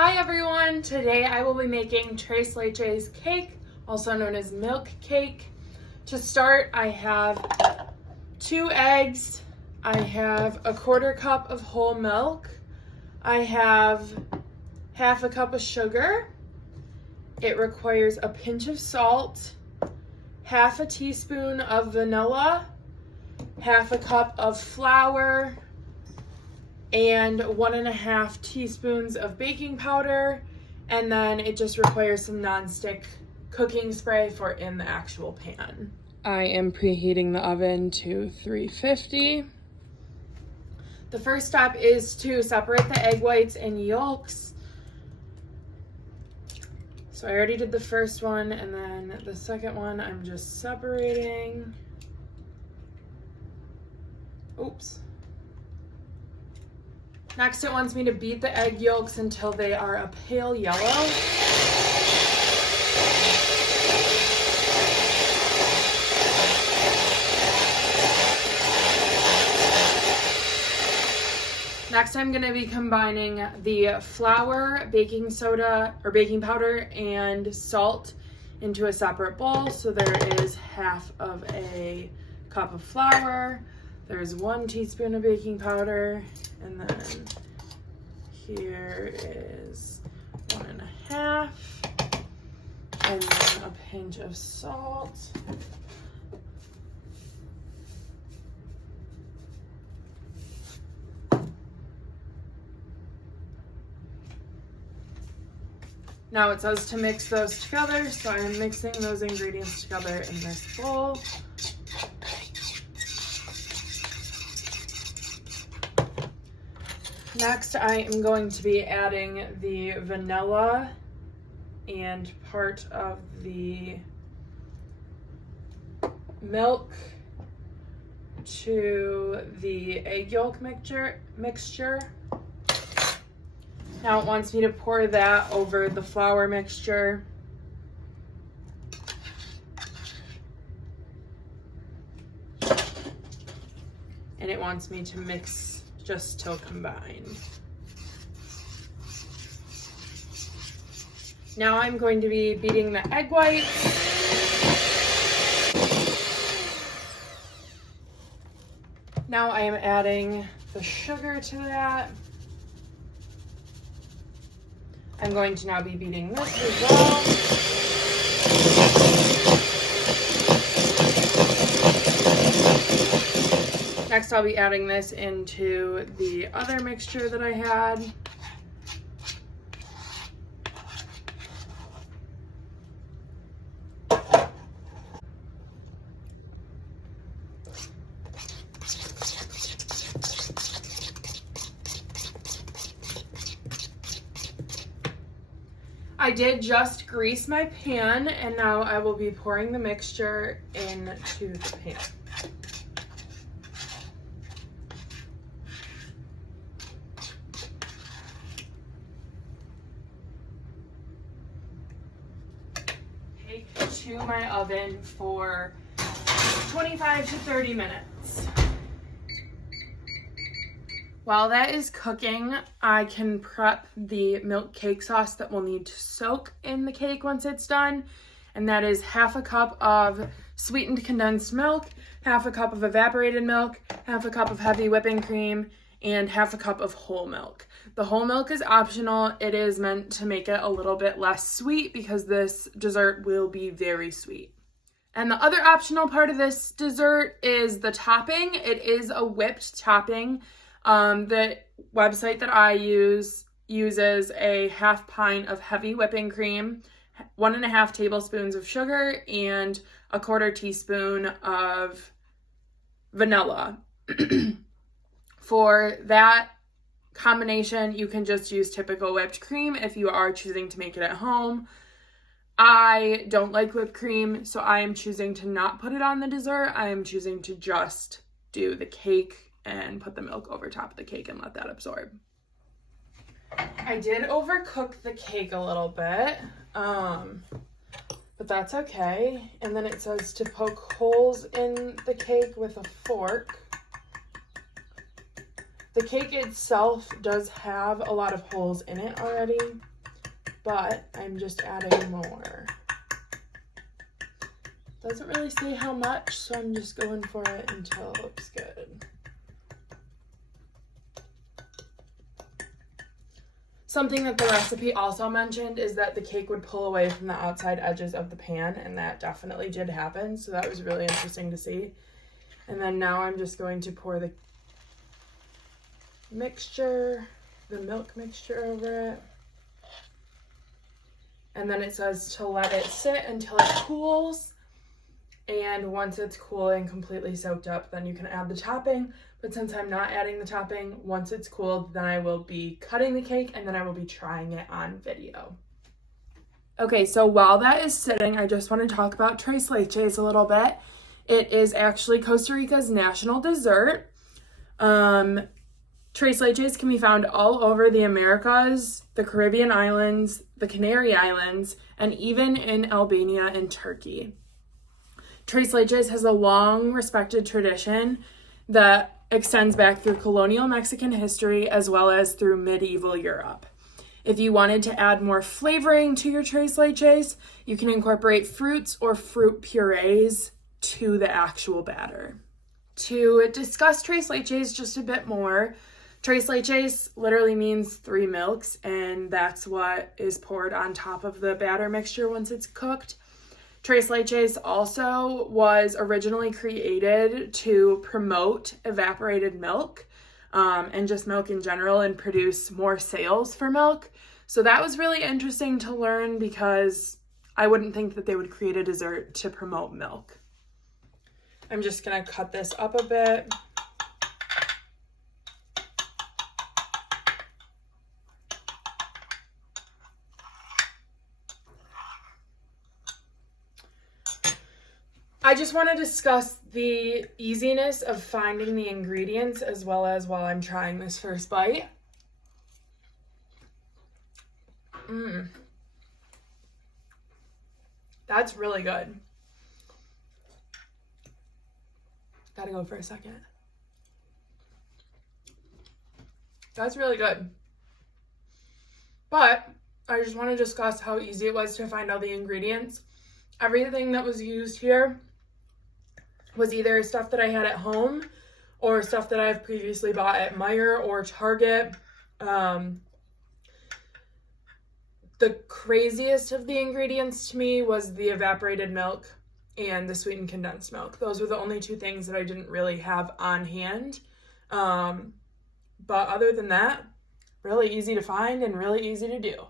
Hi everyone! Today I will be making Tres Leches cake, also known as milk cake. To start, I have 2 eggs, I have a 1/4 cup of whole milk, I have 1/2 cup of sugar. It requires a pinch of salt, 1/2 teaspoon of vanilla, 1/2 cup of flour, and 1.5 teaspoons of baking powder, and then it just requires some nonstick cooking spray for in the actual pan. I am preheating the oven to 350. The first step is to separate the egg whites and yolks. So I already did the first one, and then the second one I'm just separating. Oops. Next, it wants me to beat the egg yolks until they are a pale yellow. Next, I'm going to be combining the flour, baking soda or baking powder, and salt into a separate bowl. So there is 1/2 cup of flour, there's 1 teaspoon of baking powder, and then here is 1.5, and then a pinch of salt. Now it says to mix those together, so I'm mixing those ingredients together in this bowl. Next, I am going to be adding the vanilla and part of the milk to the egg yolk mixture. Now it wants me to pour that over the flour mixture. And it wants me to mix just till combined. Now I'm going to be beating the egg whites. Now I am adding the sugar to that. I'm going to now be beating this as well. Next, I'll be adding this into the other mixture that I had. I did just grease my pan, and now I will be pouring the mixture into the pan. Take to my oven for 25 to 30 minutes. While that is cooking, I can prep the milk cake sauce that we'll need to soak in the cake once it's done. And that is 1/2 cup of sweetened condensed milk, 1/2 cup of evaporated milk, 1/2 cup of heavy whipping cream, and 1/2 cup of whole milk. The whole milk is optional. It is meant to make it a little bit less sweet because this dessert will be very sweet. And the other optional part of this dessert is the topping. It is a whipped topping. The website that I use uses a 1/2 pint of heavy whipping cream, 1.5 tablespoons of sugar, and a 1/4 teaspoon of vanilla. For that combination, you can just use typical whipped cream if you are choosing to make it at home. I don't like whipped cream, so I am choosing to not put it on the dessert. I am choosing to just do the cake and put the milk over top of the cake and let that absorb. I did overcook the cake a little bit, but that's okay. And then it says to poke holes in the cake with a fork. The cake itself does have a lot of holes in it already, but I'm just adding more. Doesn't really say how much, so I'm just going for it until it looks good. Something that the recipe also mentioned is that the cake would pull away from the outside edges of the pan, and that definitely did happen, so that was really interesting to see. And then now I'm just going to pour the milk mixture over it. And then it says to let it sit until it cools. And once it's cool and completely soaked up, then you can add the topping. But since I'm not adding the topping, once it's cooled, then I will be cutting the cake and then I will be trying it on video. Okay, so while that is sitting, I just want to talk about tres leches a little bit. It is actually Costa Rica's national dessert. Tres leches can be found all over the Americas, the Caribbean islands, the Canary Islands, and even in Albania and Turkey. Tres leches has a long respected tradition that extends back through colonial Mexican history as well as through medieval Europe. If you wanted to add more flavoring to your tres leches, you can incorporate fruits or fruit purees to the actual batter. To discuss tres leches just a bit more, tres leches literally means 3 milks, and that's what is poured on top of the batter mixture once it's cooked. Tres leches also was originally created to promote evaporated milk and just milk in general and produce more sales for milk. So that was really interesting to learn because I wouldn't think that they would create a dessert to promote milk. I'm just gonna cut this up a bit. I just want to discuss the easiness of finding the ingredients as well as while I'm trying this first bite. That's really good. Gotta go for a second. That's really good. But I just want to discuss how easy it was to find all the ingredients. Everything that was used here was either stuff that I had at home or stuff that I've previously bought at Meijer or Target. The craziest of the ingredients to me was the evaporated milk and the sweetened condensed milk. Those were the only 2 things that I didn't really have on hand. But other than that, really easy to find and really easy to do.